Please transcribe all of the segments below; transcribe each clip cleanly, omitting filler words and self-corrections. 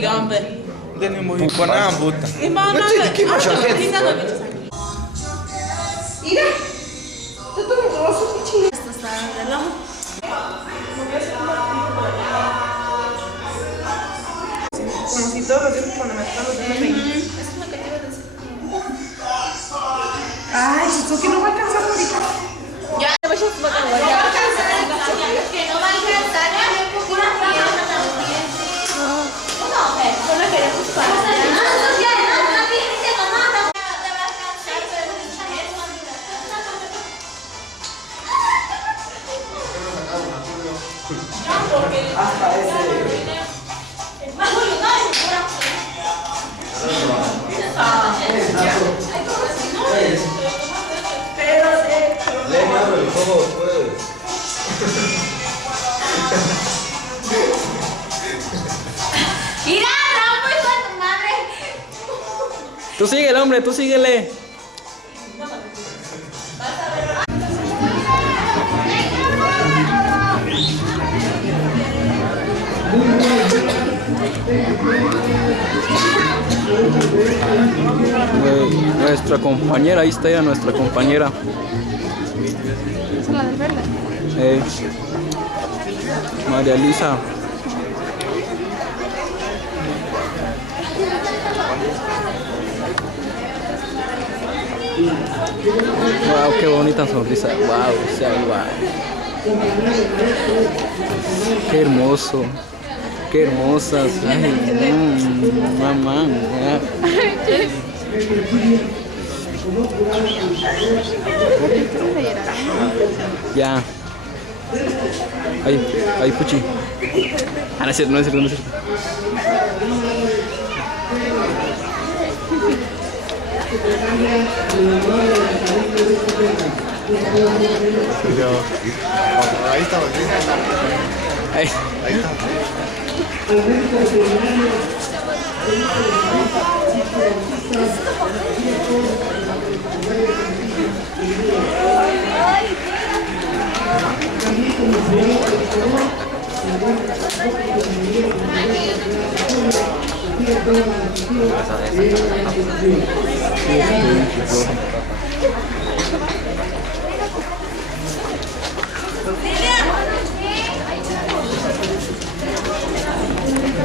Gambe. Da ne mogu po nam buta. Ima ona. Mira, tú te lo vas a pichar. Esto está de lado. Conocí todos los días cuando me estaban los días 20. Eso es lo que te iba a decir. Ay, Suzuki no va a alcanzar ahorita. Ya, te voy a bajar. Que no va a alcanzar. Solo quería Mira, Rambo, hijo de tu madre. Tú síguele, hombre, tú síguele. Nuestra compañera, ahí está ya nuestra compañera. ¿Es la del verde? María Elisa. Wow, qué bonita sonrisa. Wow, o sea, wow. Qué hermoso. Qué hermosas. Ay, mamá. Ya. Ay, puchi. Ah, no es cierto, no es cierto, no es cierto. Ahí está, Ahí. ahí está.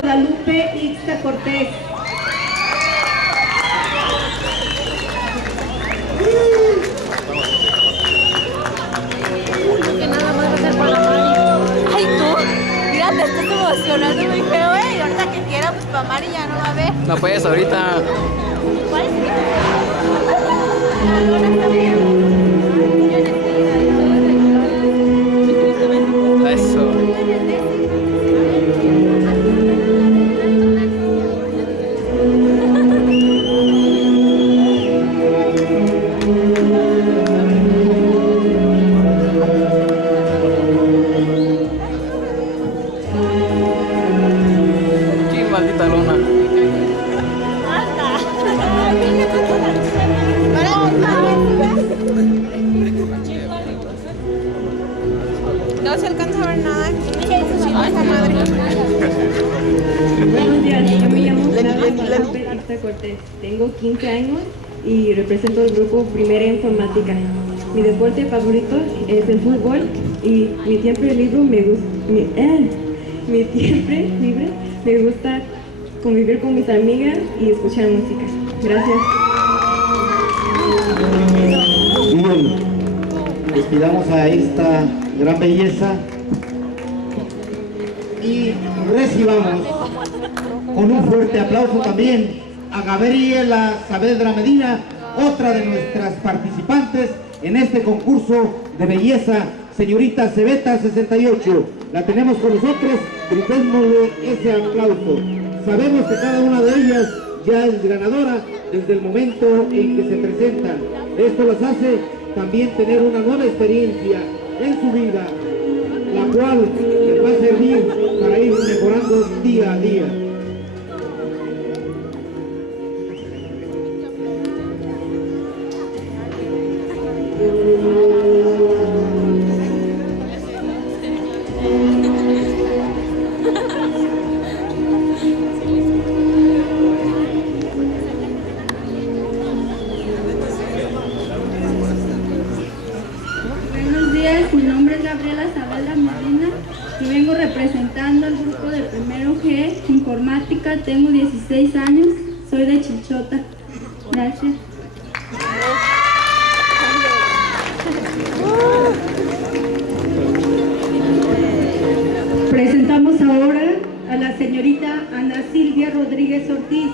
Guadalupe Ixta Cortés. Que nada más va a ser para Mari. Ay, tú. Mira, te estás emocionando muy feo, ¿eh? Y ahorita que quiera, pues para Mari ya no va a haber. No, pues ahorita. ¿Cuál es? Eso. Qué maldita lona. No se alcanza a ver nada. Esta madre. Buenos días, yo me llamo Guadalupe Ixta Cortés. Tengo 15 años y represento el grupo Primera Informática. Mi deporte favorito es el fútbol y mi tiempo libre me gusta convivir con mis amigas y escuchar música. Gracias. Bien, despidamos a esta gran belleza y recibamos con un fuerte aplauso también a Gabriela Saavedra Medina, otra de nuestras participantes en este concurso de belleza, señorita Cebeta 68. La tenemos con nosotros, brindémosle ese aplauso. Sabemos que cada una de ellas ya es ganadora desde el momento en que se presentan. Esto las hace también tener una nueva experiencia en su vida, la cual les va a servir para ir mejorando día a día. G, informática, tengo 16 años, soy de Chichota. Gracias. Presentamos ahora a la señorita Ana Silvia Rodríguez Ortiz.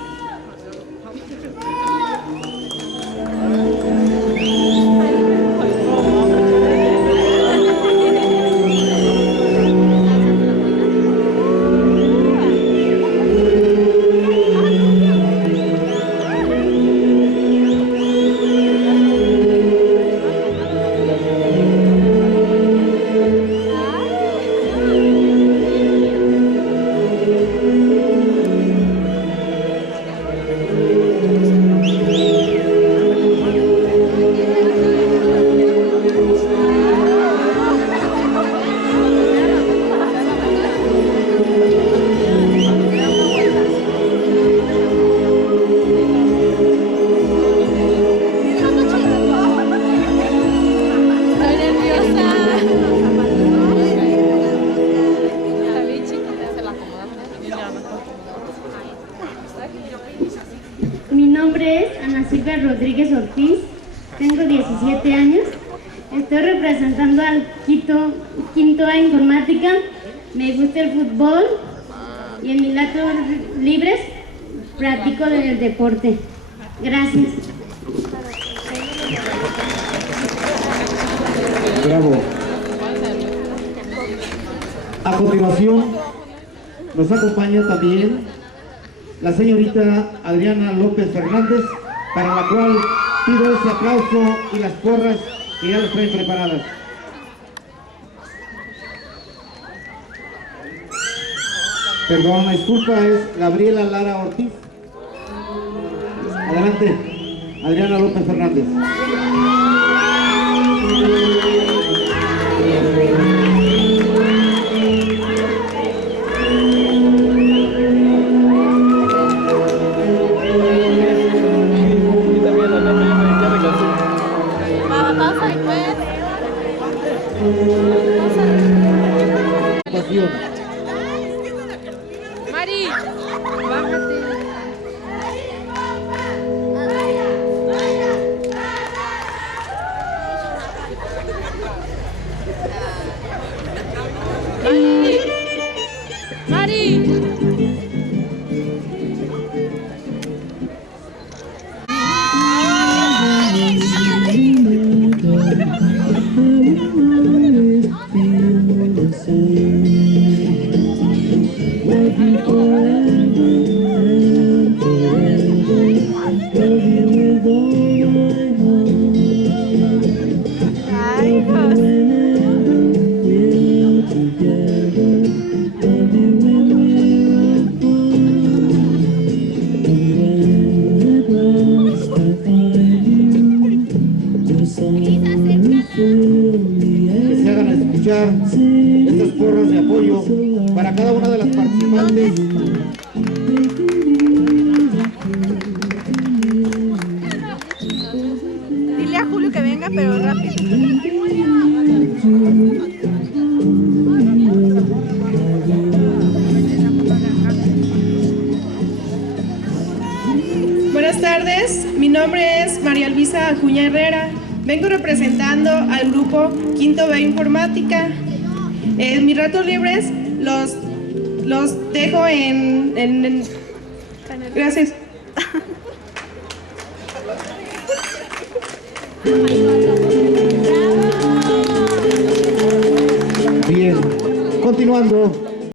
Mi nombre es Ana Silvia Rodríguez Ortiz, tengo 17 años, estoy representando al quinto A Informática, me gusta el fútbol y en mis ratos libres practico el deporte. Gracias. Bravo. A continuación, nos acompaña también la señorita Adriana López Fernández, para la cual pido ese aplauso y las porras que ya las traen preparadas. Perdón, disculpa, es Gabriela Lara Ortiz. Adelante, Adriana López Fernández. Mari, bájate. Mari. Que se hagan escuchar estos porros de apoyo para cada una de las participantes. Dile a Julio que venga, pero rápido. Buenas tardes, mi nombre es María Luisa Acuña Herrera. Vengo representando al grupo Quinto B Informática. Mis ratos libres los dejo en... Gracias. Bien, continuando.